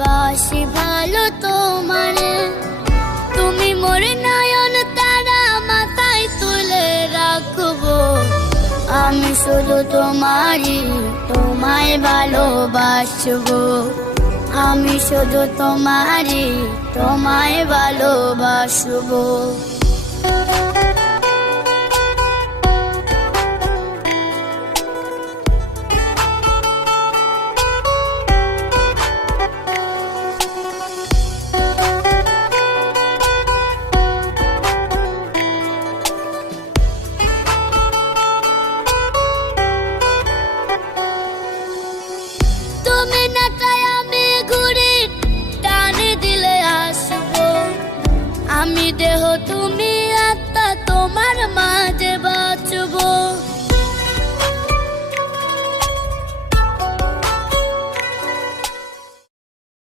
বাসি ভালো তোমারে, তুমি মোর নয়ন তারা মাথায় তুলে রাখবো। আমি শুধু তোমারই, তোমায় ভালোবাসবো। আমি শুধু তোমারই, তোমায় ভালোবাসবো।